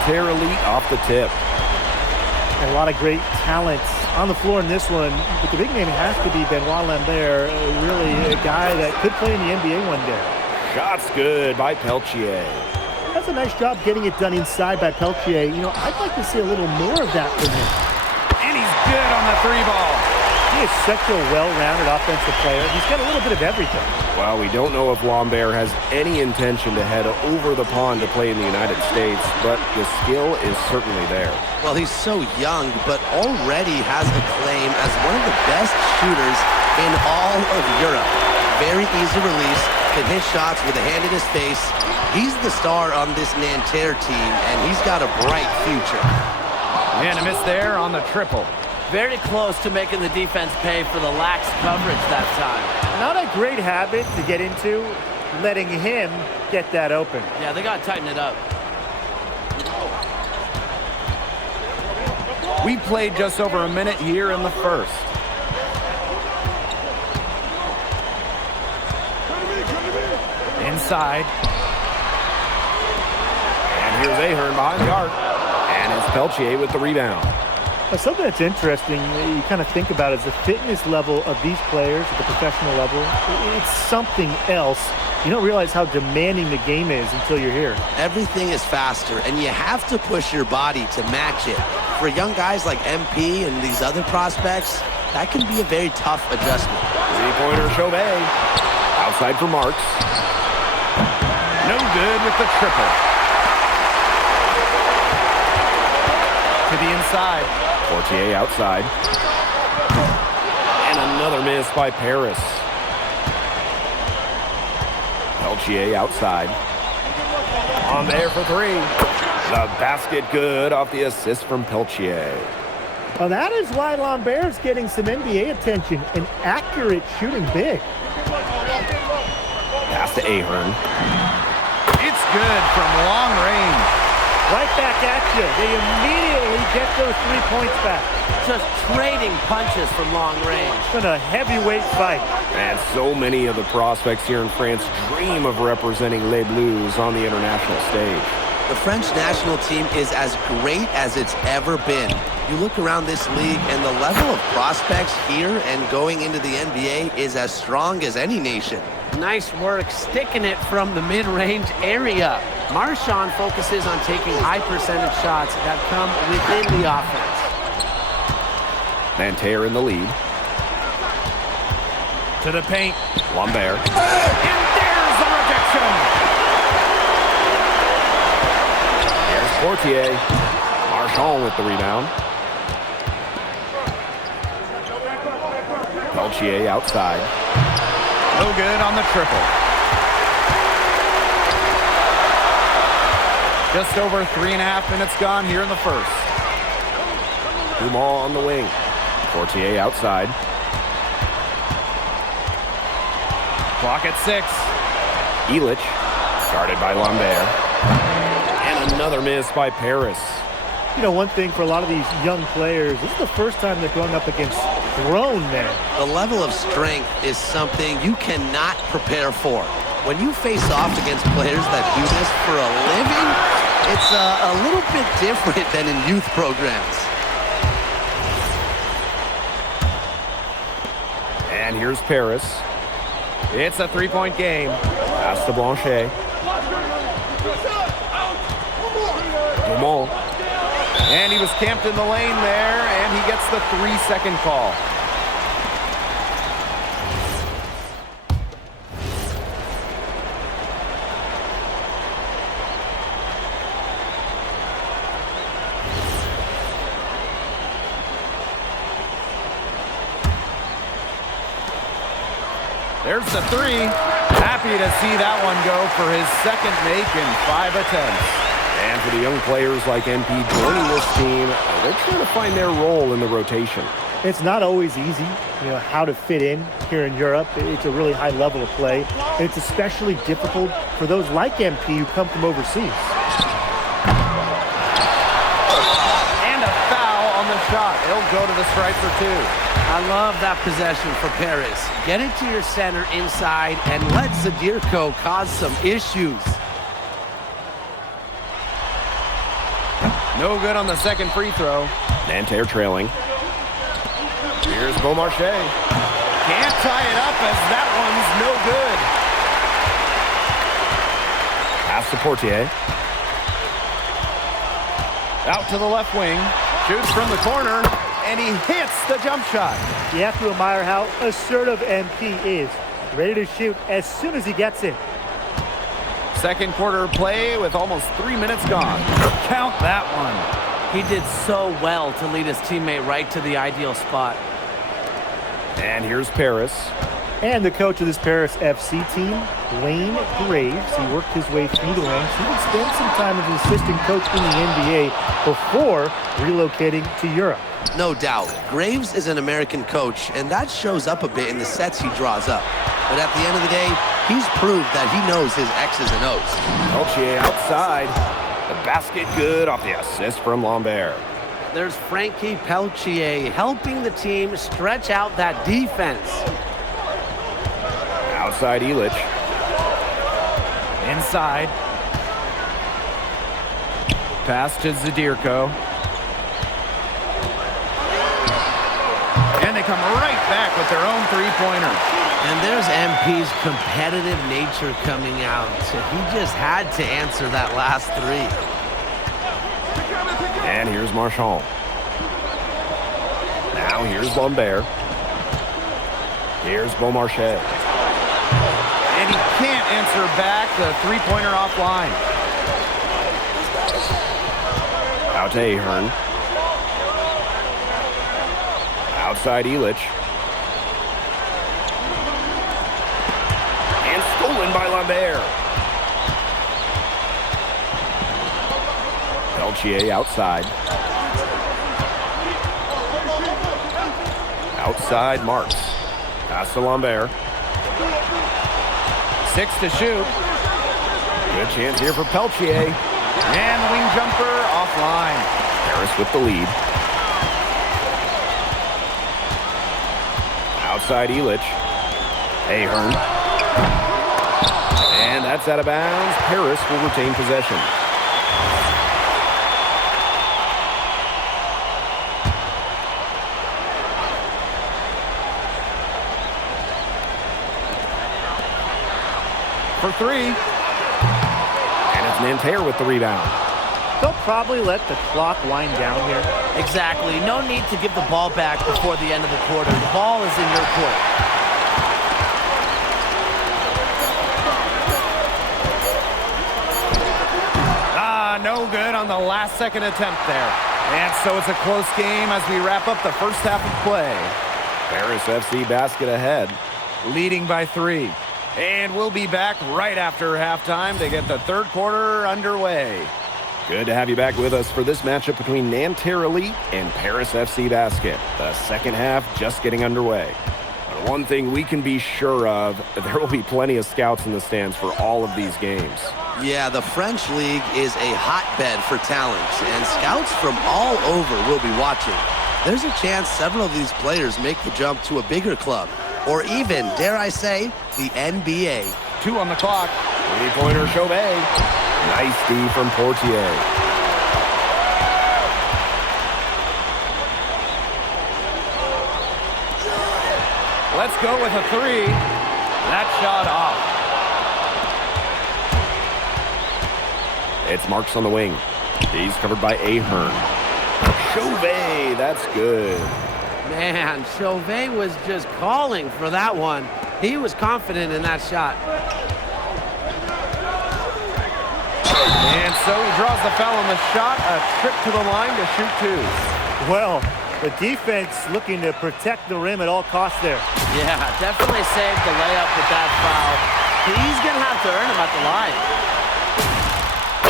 Nanterre elite off the tip. And a lot of great talent on the floor in this one. But the big name has to be Benoit Lambert, really a guy that could play in the NBA one day. Shot's good by Peltier. That's a nice job getting it done inside by Peltier. You know, I'd like to see a little more of that from him. And he's good on the three ball. He is such a well-rounded offensive player. He's got a little bit of everything. Well, we don't know if Lambert has any intention to head over the pond to play in the United States, but the skill is certainly there. Well, he's so young, but already has a claim as one of the best shooters in all of Europe. Very easy release, can hit shots with a hand in his face. He's the star on this Nanterre team, and he's got a bright future. And a miss there on the triple. Very close to making the defense pay for the lax coverage that time. Not a great habit to get into, letting him get that open. Yeah, they got to tighten it up. We played just over a minute here in the first. Inside. And here's Ahern behind the arc. And it's Peltier with the rebound. Something that's interesting, you kind of think about is the fitness level of these players at the professional level. It's something else. You don't realize how demanding the game is until you're here. Everything is faster, and you have to push your body to match it. For young guys like MP and these other prospects, that can be a very tough adjustment. Three-pointer Chauvet. Outside for Marks. No good with the triple. To the inside. Portier outside. And another miss by Paris. Peltier outside. On there for three. The basket good off the assist from Peltier. Well, that is why Lambert's getting some NBA attention. An accurate shooting big. Pass to Ahern. It's good from long range. Right back at you. They immediately get those 3 points back. Just trading punches from long range. It's been a heavyweight fight. And so many of the prospects here in France dream of representing Les Bleus on the international stage. The French national team is as great as it's ever been. You look around this league, and the level of prospects here and going into the NBA is as strong as any nation. Nice work sticking it from the mid-range area. Marchand focuses on taking high percentage shots that come within the offense. Nanterre in the lead. To the paint. Lambert. And there's the rejection. Here's Portier. Marchand with the rebound. Peltier outside. No good on the triple. Just over 3.5 minutes gone here in the first. Dumas on the wing. Portier outside. Clock at 6. Illich, guarded by Lambert. And another miss by Paris. You know, one thing for a lot of these young players, this is the first time they're going up against grown men. The level of strength is something you cannot prepare for. When you face off against players that do this for a living, it's a little bit different than in youth programs. And here's Paris. It's a 3-point game. Pass to Blanchet. Dumont. And he was camped in the lane there, and he gets the 3-second call. There's the 3. Happy to see that one go for his second make in 5 attempts. And for the young players like MP joining this team, they're trying to find their role in the rotation. It's not always easy, you know, how to fit in here in Europe. It's a really high level of play. And it's especially difficult for those like MP who come from overseas. And a foul on the shot. He'll go to the stripe for 2. I love that possession for Paris. Get it to your center inside and let Zadirko cause some issues. No good on the second free throw. Nanterre trailing. Here's Beaumarchais. Can't tie it up as that one's no good. Pass to Portier. Out to the left wing. Shoots from the corner, and he hits the jump shot. You have to admire how assertive MP is. Ready to shoot as soon as he gets it. Second quarter play with almost 3 minutes gone. Count that one. He did so well to lead his teammate right to the ideal spot. And here's Paris. And the coach of this Paris FC team, Wayne Graves, he worked his way through the ranks. He would spend some time as an assistant coach in the NBA before relocating to Europe. No doubt. Graves is an American coach, and that shows up a bit in the sets he draws up. But at the end of the day, he's proved that he knows his X's and O's. Peltier outside. The basket good off the assist from Lambert. There's Frankie Peltier helping the team stretch out that defense. Outside Illich. Inside. Pass to Zadirko. And they come right back with their own three-pointer. And there's MP's competitive nature coming out. So he just had to answer that last three. And here's Marchand. Now here's Lambert. Here's Beaumarchais. And he can't answer back the three-pointer offline. Out to Ahern. Outside Illich. And stolen by Lambert. Peltier outside. Outside Marks. Pass to Lambert. 6 to shoot. Good chance here for Peltier. And the wing jumper offline. Paris with the lead. Outside Illich. Ahern. And that's out of bounds. Paris will retain possession. For three. And it's Nanterre with the rebound. They'll probably let the clock wind down here. Exactly. No need to give the ball back before the end of the quarter. The ball is in your court. No good on the last second attempt there. And so it's a close game as we wrap up the first half of play. Paris FC basket ahead. Leading by 3. And we'll be back right after halftime to get the third quarter underway. Good to have you back with us for this matchup between Nanterre Elite and Paris FC Basket. The second half just getting underway. But one thing we can be sure of, there will be plenty of scouts in the stands for all of these games. Yeah, the French League is a hotbed for talent, and scouts from all over will be watching. There's a chance several of these players make the jump to a bigger club, or even, dare I say, the NBA. 2 on the clock. Three-pointer Chauvet. Nice D from Portier. Let's go with a 3. That shot off. It's Marks on the wing. He's covered by Ahern. Chauvet, that's good. Man, Chauvet was just calling for that one. He was confident in that shot. And so he draws the foul on the shot. A trip to the line to shoot 2. Well, the defense looking to protect the rim at all costs there. Yeah, definitely saved the layup with that foul. He's going to have to earn them at the line.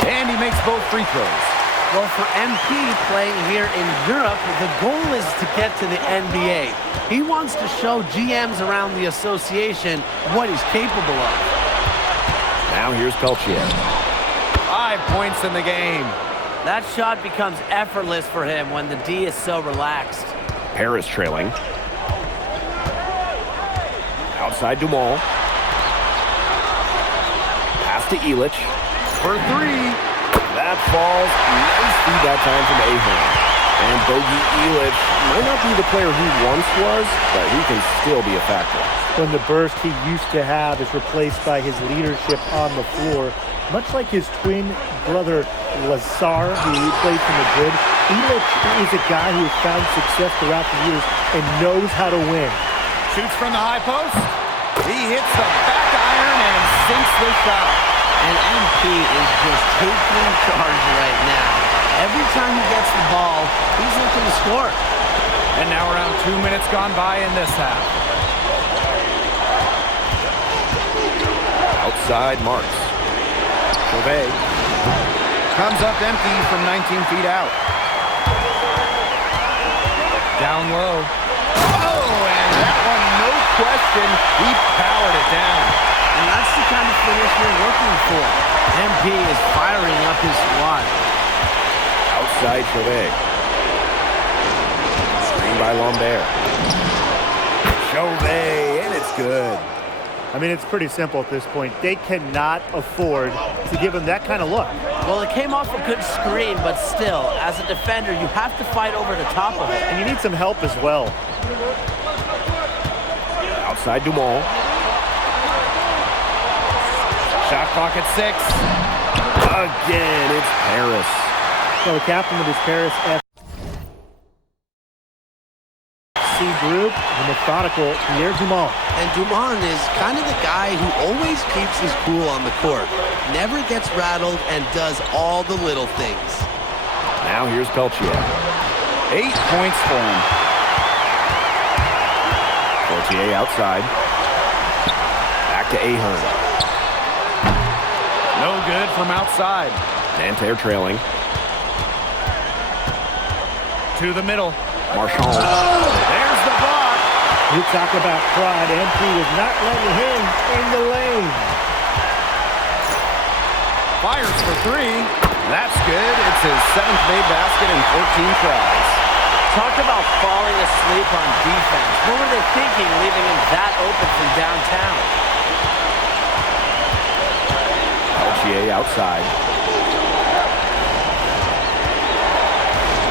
And he makes both free throws. Well, for MP playing here in Europe, the goal is to get to the NBA. He wants to show GMs around the association what he's capable of. Now here's Peltier. 5 points in the game. That shot becomes effortless for him when the D is so relaxed. Paris trailing. Outside Dumont. Pass to Illich. For 3. that falls. Nice feed that time from Ahern. And Bogey Elic might not be the player he once was, but he can still be a factor. When the burst he used to have is replaced by his leadership on the floor, much like his twin brother Lazar, who played for Madrid, Elic is a guy who has found success throughout the years and knows how to win. Shoots from the high post. He hits the back iron and sinks the shot. And MP is just taking charge right now. Every time he gets the ball, he's looking to score. And now around 2 minutes gone by in this half. Outside Marks. Chauvet Comes up empty from 19 feet out. Down low. Oh, and that one, no question, he powered it down. And that's the kind of finish you're looking for. MP is firing up his squad. outside Chauvet. Screen by Lambert. Chauvet, and it's good. I mean, it's pretty simple at this point. They cannot afford to give him that kind of look. Well, it came off a good screen, but still, as a defender, you have to fight over the top of it. And you need some help as well. Outside Dumont. Shot clock at 6. Again, it's Paris. So the captain of this Paris FC group, the methodical Pierre Dumont. And Dumont is kind of the guy who always keeps his cool on the court. Never gets rattled and does all the little things. Now here's Peltier. 8 points for him. Peltier outside. Back to Ahern. No good from outside. Nanterre trailing. To the middle. Marchand. There's the block. You talk about pride. MP was not letting him in the lane. Fires for 3. That's good. It's his 7th made basket in 14 tries. Talk about falling asleep on defense. What were they thinking leaving him that open from downtown? Peltier outside.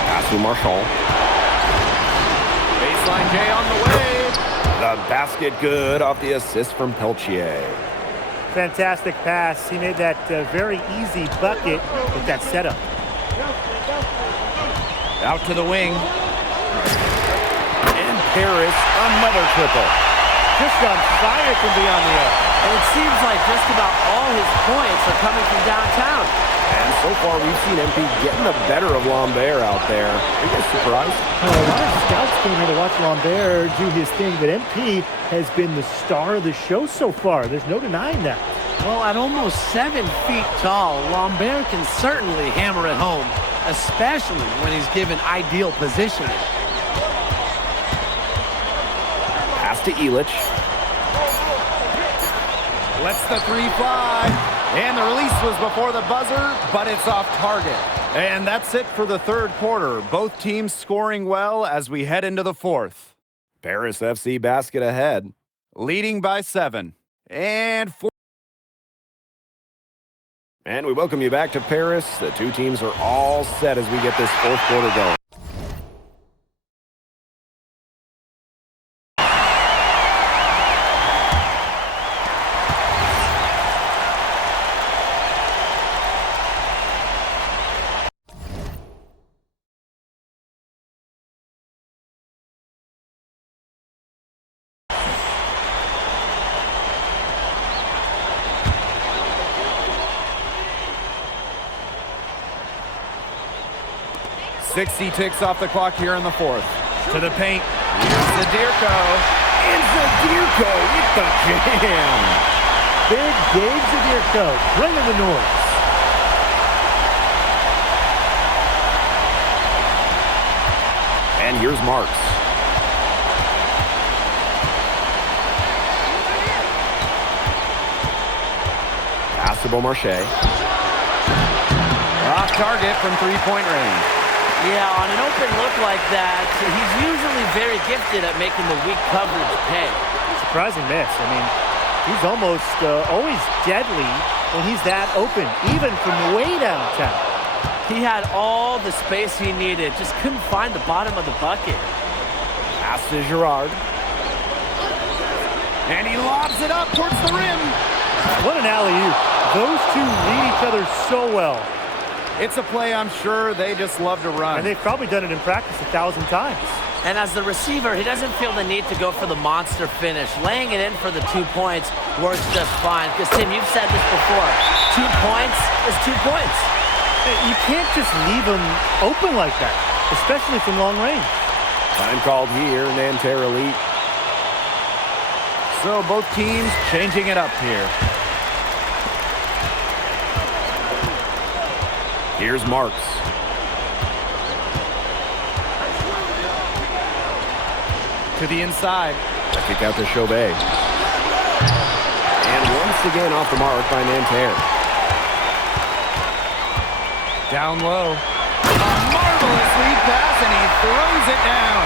Pass to Marchand. Baseline J on the way. The basket good off the assist from Peltier. Fantastic pass. He made that very easy bucket with that setup. Out to the wing. And Paris, another triple. Just on fire from beyond the arc. And it seems like just about all his points are coming from downtown. And so far, we've seen MP getting the better of Lambert out there. Are you guys surprised? A lot of scouts came here to watch Lambert do his thing, but MP has been the star of the show so far. There's no denying that. Well, at almost 7 feet tall, Lambert can certainly hammer it home, especially when he's given ideal positioning. Pass to Elic. Lets the 3 fly. And the release was before the buzzer, but it's off target. And that's it for the third quarter. Both teams scoring well as we head into the fourth. Paris FC basket ahead. Leading by 7. And 4. And we welcome you back to Paris. The two teams are all set as we get this fourth quarter going. .60 ticks off the clock here in the fourth. To the paint. Here's Zadirko. And Zadirko with the jam. Big Dave Zadirko bringing the noise. And here's Marks. Pass to Beaumarchais. Off target from three-point range. Yeah, on an open look like that, he's usually very gifted at making the weak coverage pay. Surprising miss. I mean, he's almost always deadly when he's that open, even from way downtown. He had all the space he needed, just couldn't find the bottom of the bucket. Pass to Girard. And he lobs it up towards the rim. What an alley-oop. Those two read each other so well. It's a play I'm sure they just love to run. And they've probably done it in practice 1,000 times. And as the receiver, he doesn't feel the need to go for the monster finish. Laying it in for the 2 points works just fine. Because, Tim, you've said this before. 2 points is 2 points. You can't just leave them open like that, especially from long range. Time called here, Nanterre Elite. So both teams changing it up here. Here's Marks. To the inside. A kick out to Chauvet. And once again off the mark by Nanterre. Down low. A marvelous lead pass, and he throws it down.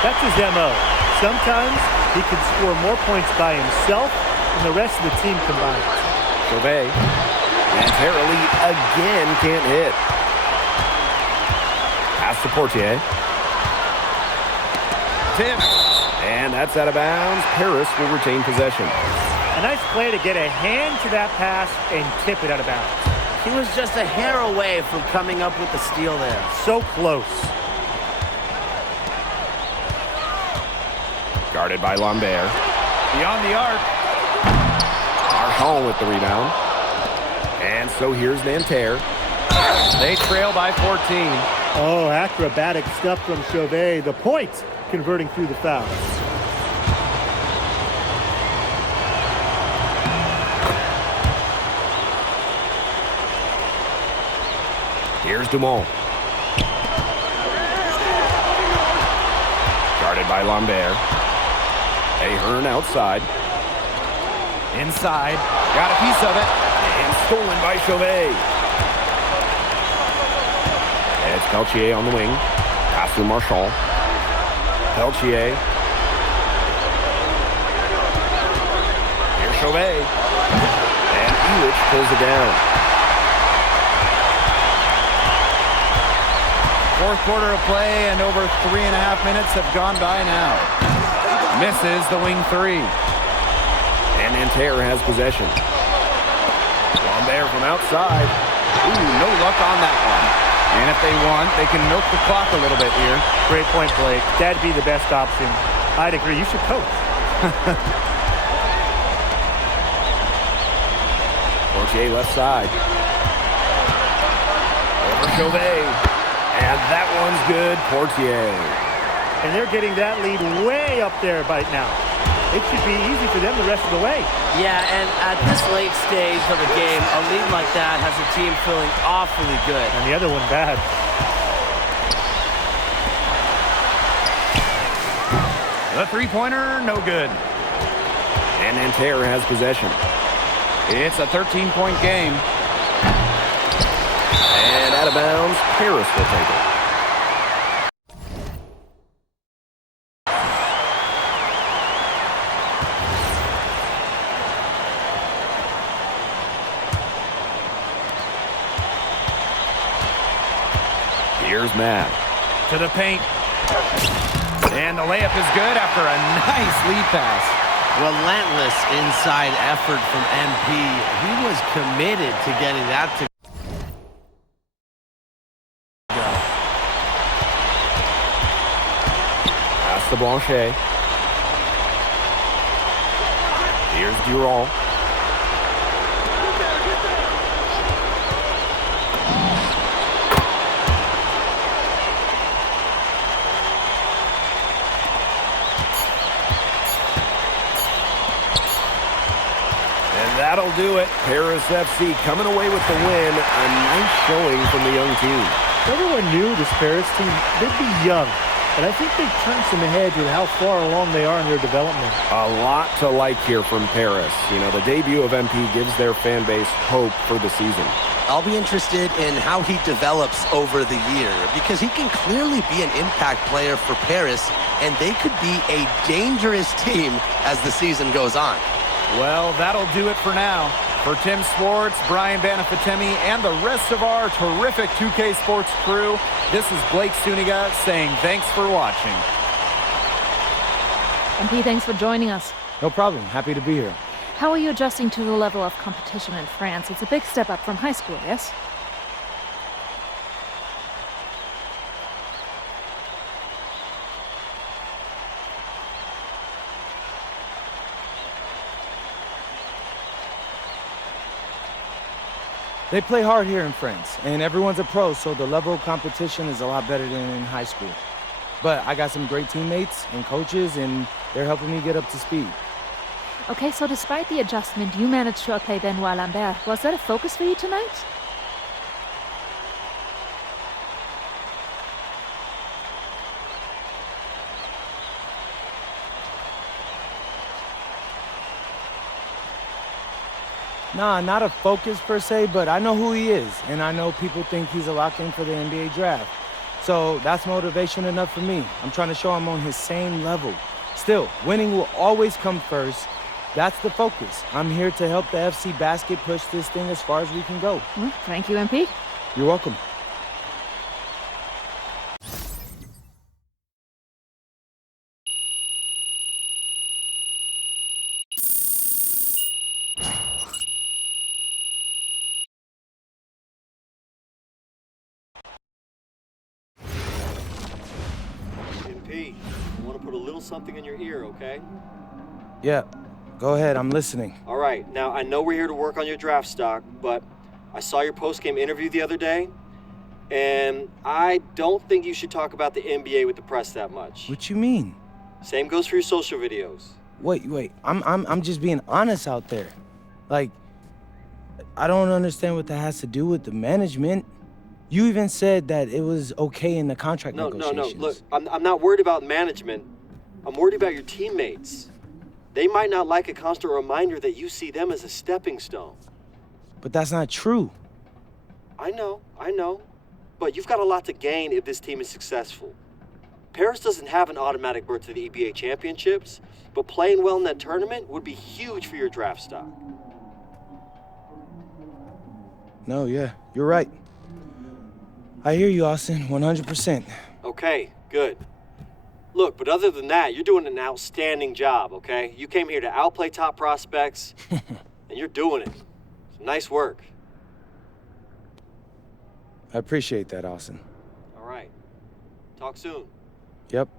That's his MO. Sometimes he can score more points by himself than the rest of the team combined. Chauvet. Nanterre Elite again can't hit. Pass to Portier. Tip. And that's out of bounds. Paris will retain possession. A nice play to get a hand to that pass and tip it out of bounds. He was just a hair away from coming up with the steal there. So close. Guarded by Lambert. Beyond the arc. Marchand with the rebound. And so here's Nanterre. They trail by 14. Oh, acrobatic stuff from Chauvet. The point converting through the foul. Here's Dumont. Guarded by Lambert. Ahern outside. Inside. Got a piece of it. And stolen by Chauvet. And it's Peltier on the wing. Pass to Marchand. Peltier. Here's Chauvet. And Elich pulls it down. Fourth quarter of play, and over 3.5 minutes have gone by now. Misses the wing three. And Nanterre has possession. Lambert from outside. Ooh, no luck on that one. And if they want, they can milk the clock a little bit here. Great point, Blake. That'd be the best option. I'd agree. You should coach. Portier left side. Over Chauvet. And that one's good. Portier. And they're getting that lead way up there right now. It should be easy for them the rest of the way. Yeah, and at this late stage of the game, a lead like that has a team feeling awfully good. And the other one bad. The three-pointer, no good. And Nanterre has possession. It's a 13-point game. And out of bounds, Paris will take it. Here's Matt. To the paint. And the layup is good after a nice lead pass. Relentless inside effort from MP. He was committed to getting that to go. Pass to Blanchet. Here's Durand. That'll do it. Paris FC coming away with the win. A nice showing from the young team. Everyone knew this Paris team, they'd be young. But I think they've turned some heads with how far along they are in their development. A lot to like here from Paris. You know, the debut of MP gives their fan base hope for the season. I'll be interested in how he develops over the year, because he can clearly be an impact player for Paris, and they could be a dangerous team as the season goes on. Well, that'll do it for now. For Tim Swartz, Brian Banafitemi, and the rest of our terrific 2K Sports crew, this is Blake Suniga saying thanks for watching. MP, thanks for joining us. No problem. Happy to be here. How are you adjusting to the level of competition in France? It's a big step up from high school, yes? They play hard here in France, and everyone's a pro, so the level of competition is a lot better than in high school. But I got some great teammates and coaches, and they're helping me get up to speed. Okay, so despite the adjustment, you managed to outplay Benoit Lambert. Was that a focus for you tonight? Nah, not a focus per se, but I know who he is, and I know people think he's a lock-in for the NBA draft. So that's motivation enough for me. I'm trying to show I'm on his same level. Still, winning will always come first. That's the focus. I'm here to help the FC Basket push this thing as far as we can go. Well, thank you, MP. You're welcome. MP, I want to put a little something in your ear, okay? Yeah, go ahead. I'm listening. All right, now I know we're here to work on your draft stock, but I saw your post-game interview the other day, and I don't think you should talk about the NBA with the press that much. What you mean? Same goes for your social videos. Wait. I'm just being honest out there. Like, I don't understand what that has to do with the management. You even said that it was okay in the contract negotiations. No. Look, I'm not worried about management. I'm worried about your teammates. They might not like a constant reminder that you see them as a stepping stone. But that's not true. I know. But you've got a lot to gain if this team is successful. Paris doesn't have an automatic berth to the EBA championships, but playing well in that tournament would be huge for your draft stock. No, yeah, you're right. I hear you, Austin, 100%. Okay, good. Look, but other than that, you're doing an outstanding job, okay? You came here to outplay top prospects, and you're doing it. So nice work. I appreciate that, Austin. All right. Talk soon. Yep.